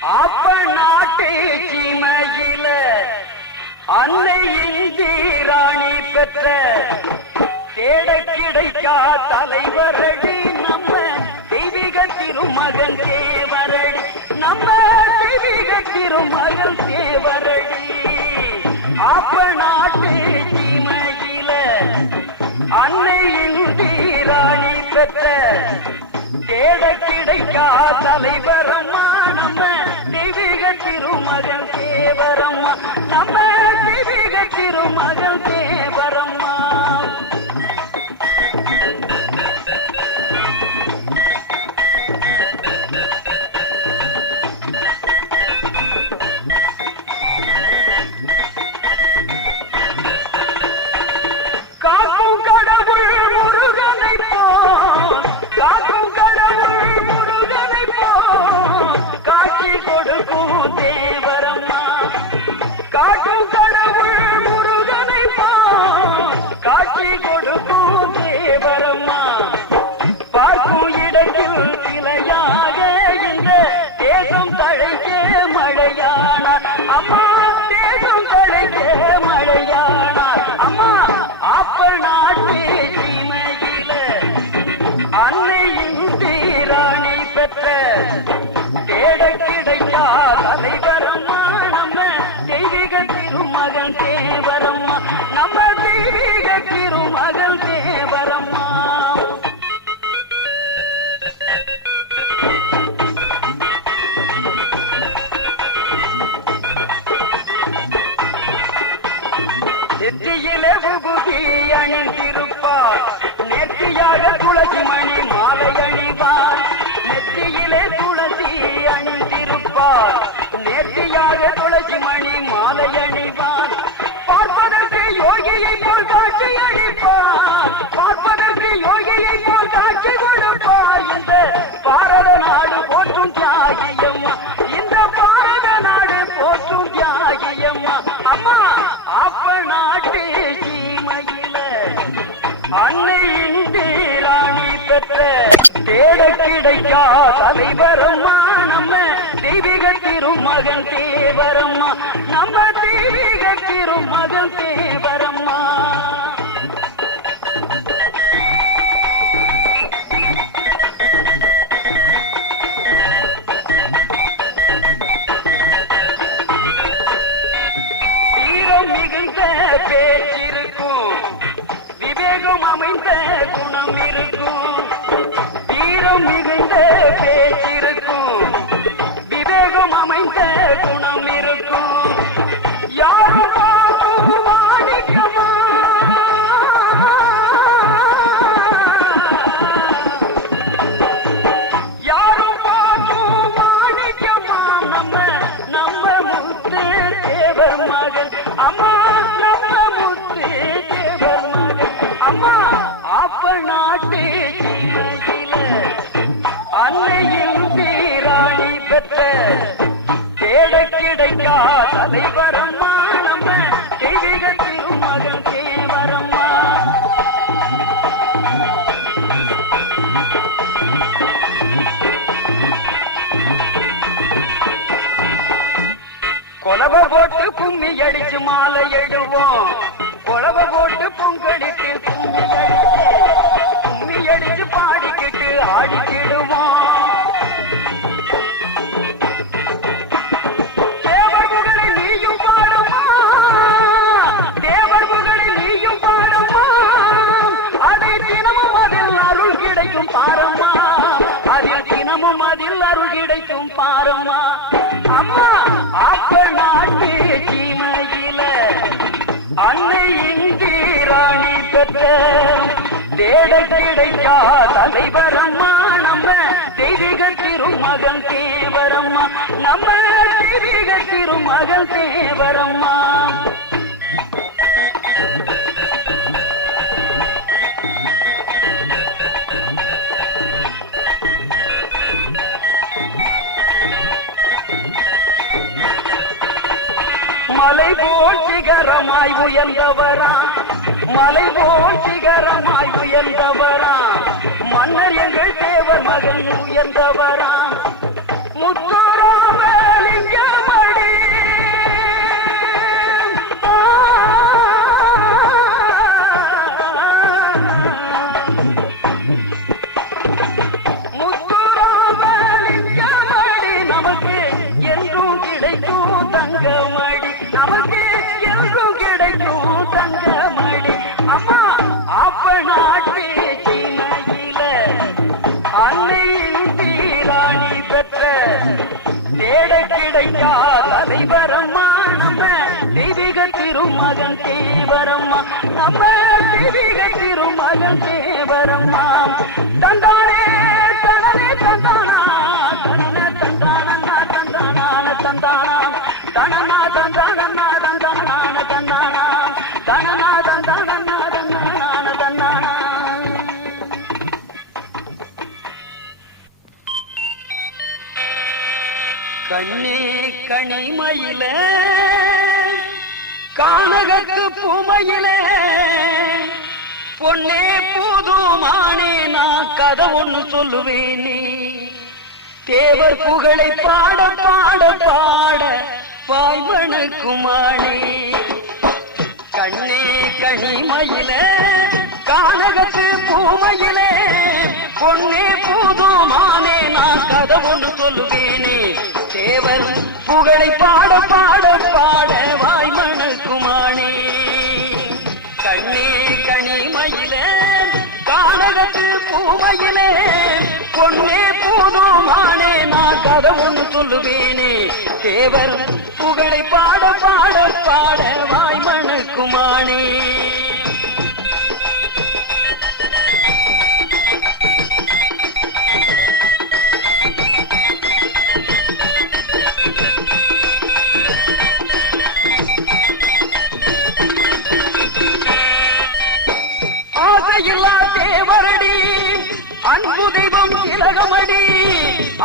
அப்ப நாட்டு சீமையில அன்னை இந்தி ராணி பெற்ற தேட கிடைக்கா தலைவரடி நம்ம தெய்வீக திருமகன் தேவரடி. நம்ம தெய்வீக திருமகன் தேவரடி. அப்ப நாட்டு சீமையில அன்னை இந்தி ராணி பெற்ற தேட கிடைக்கா தலைவரம்மா நம்ம திருமகள் தேவரம்மா. நம்ம அணிந்திருப்பார். நெற்றியாக துளசி மணி மாலை அணிவார். நெற்றியிலே துளசி அணிந்திருப்பார். நெற்றியாக துளசி மணி பெற்ற தேட கிடைக்கா தலைவரம்மா நம்ம தெய்வீக திருமகன் தேவரம்மா. நம்ம தெய்வீக திருமகன் தேவரம்மா. எழுவோம் கொலவ போட்டு பொங்கலிட்டு கும்மி அடிச்சு கும்மி அடிச்சு பாடிக்கிட்டு ஆடிக்கிடுவோம் அதில் அருள் கிடைக்கும் பாரம்மா அதில் தினமும் அதில் அருள் கிடைக்கும் பாரம்மா அம்மா அப்ப நாட்டு தீராணி தேட கிடைக்கா தலைவரம்மா நம்ம தெய்வீக திருமகன் தேவரம்மா நம்ம தெய்வீக திருமகன் தேவரம்மா மலை போல் சிகரமாய் உயர்ந்தவரா? மலை போல் உயர்ந்தவரா தேட கிடைத்தா தலைவரம்மா நம்ம. தெய்வீக திருமகன் தேவரம்மா. நம்ம திதிக திருமகன் தேவரம்மா. தந்தானே தனனே தந்தானா. தனன தந்தானா தந்தானா தந்தானா தனனா தந்தானா கனிமயில கானகத்து பூமையிலே. பொன்னே போதுமானே நான் கதை ஒண்ணு சொல்லுவேனே தேவர் புகழை பாட பாட பாட பாய்வனுக்குமானே கண்ணே கனிமயில கானகத்து பூமையிலே பொன்னே போதுமானே நான் கதை ஒன்று சொல்லுவேன் தேவர் புகழை பாட பாட பாட வாய்மணக்குமானே கண்ணே கனிமயில கானகத்து பூமையிலே பொன்னே பூதுமானே நான் கதை ஒன்று சொல்லுவேனே. தேவர் புகழை பாட பாட பாட வாய்மணக்குமானே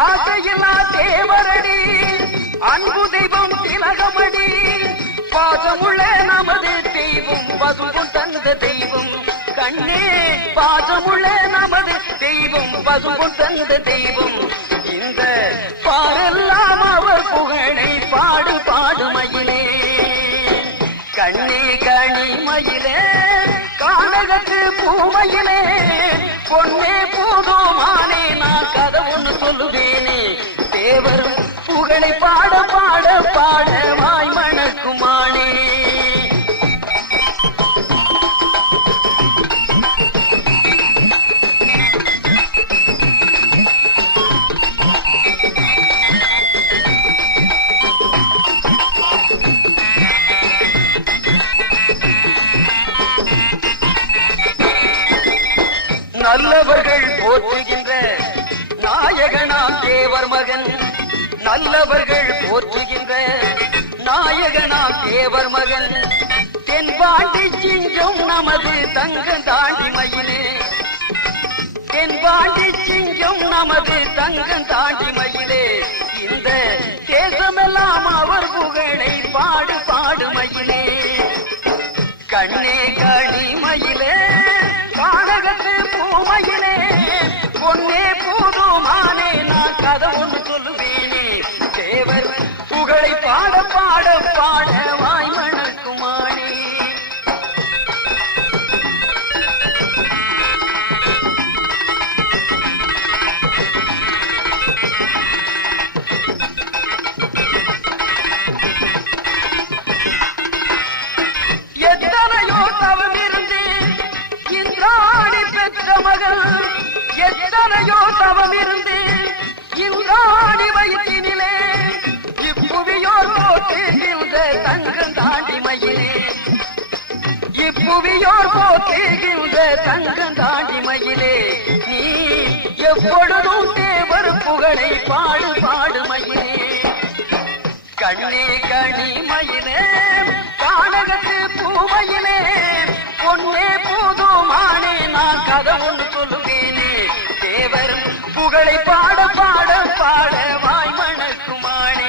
ஆசையில்லா தேவரடி அன்பு தெய்வம் திலகமடி பாசமுள்ள நமது தெய்வம் பசுவும் தந்த தெய்வம். கண்ணே பாசமுள்ள நமது தெய்வம் பசுவும் தந்த தெய்வம். இந்த பாரெல்லாம் அவர் புகழை பாடு பாடுமையிலே கண்ணே கனிமயிலே கானகத்து பூமையிலே பொன்னே பூதோமானே நான் கதை ஒன்று சொல்லுவேனே. தேவரும் புகழை பாட பாட பாட வாய் மணக்குமானே. தேவர் மகன். தென்பாண்டி சிங்கம் நமது தங்க தாண்டி மயிலே தென்பாண்டி சிங்கம் நமது தங்க தாண்டி மயிலே இந்த தேசமெல்லாம் அவர் புகழை பாடு பாடு மயிலே கண்ணே கனிமயிலே கானகத்து பூமையிலே. பொன்னே பூதுமானே நான் கதை ஒன்று சொல்லுவேனே. தேவர் புகழை பாட பாட எத்தனையோ தவம் இருந்து இங்காடி வயிற்றினிலே இப்புவியோர் போட்டுகின்ற தங்கம் தாண்டி மயிலே. இப்புவியோர் போட்டுகின்ற தங்கம் தாண்டி மயிலே. நீ எப்பொழுதும் தேவர் புகழை பாடு பாடு மயிலே. கண்ணே கனி மயிலே கானகத்து பூமையிலே பொன்னே பூதுமானே நான் கதை ஒன்று சொல்லு. புகழை பாட பாட பாட வாய் மணக்குமானே.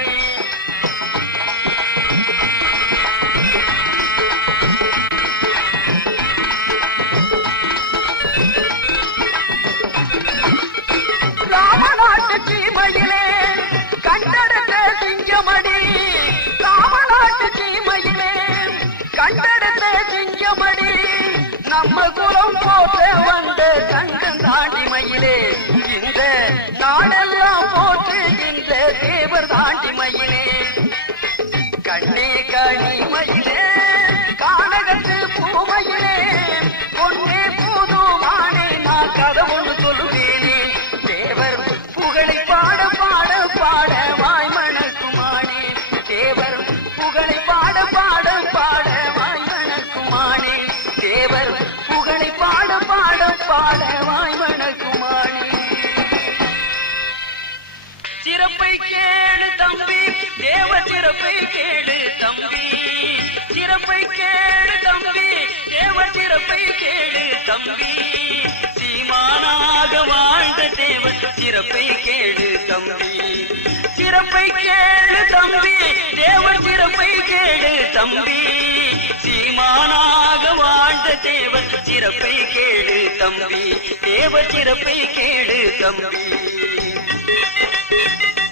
ராமநாட்டு சீமையிலே கண்டெடுத்த சிங்கமடி ராமநாட்டு சீமையிலே கண்டெடுத்த சிங்கமடி நம்ம குலம் போட்ட தேவர் தாண்டி மயிலே. கண்ணே கனி மயிலே. சிறப்பை கேளு தம்பி. தேவ சிறப்பை கேளு தம்பி. சிறப்பை கேளு தம்பி. தேவ சிறப்பை கேளு தம்பி. சீமானாக வாழ்ந்த தேவன் சிறப்பை கேளு தம்பி. சிறப்பை கேளு தம்பி. தேவ சிறப்பை கேளு தம்பி. சீமானாக வாழ்ந்த தேவன் சிறப்பை கேளு தம்பி. தேவ சிறப்பை கேளு தம்பி.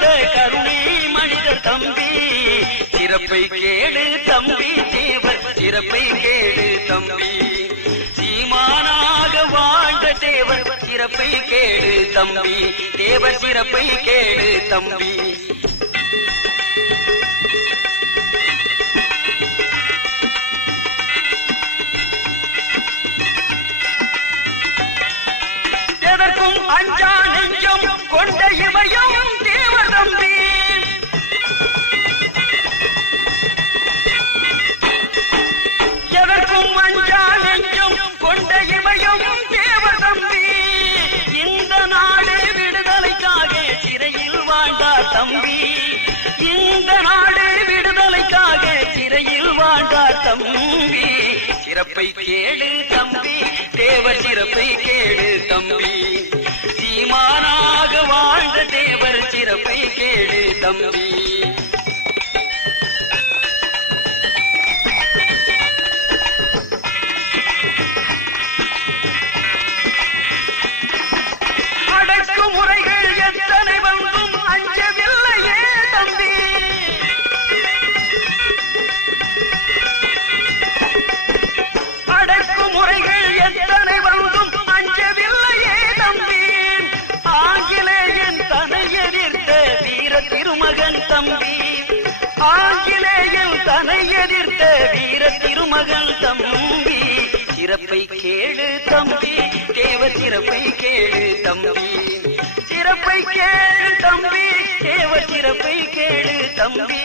கடவுளை தொழுத கருணை மனித தம்பி. சிறப்பை கேடு தம்பி தேவர் சிறப்பை கேடு தம்பி. சீமானாக வாழ்ந்த தேவர் சிறப்பை கேடு தம்பி. தேவர் சிறப்பை கேடு தம்பி. எதற்கும் அஞ்சா நெஞ்சம் கொண்ட இமயம் தம்பி சிறப்பை கேடு தம்பி. தேவ சிறப்பை கேடு தம்பி. சீமானாக வாழ்ந்த தேவர் சிறப்பை கேடு தம்பி. தனை எதிர்த்த வீர திருமகன் தம்பி. சிறப்பை கேளு தம்பி. தேவ சிறப்பை கேளு தம்பி. சிறப்பை கேளு தம்பி. தேவ சிறப்பை கேளு தம்பி.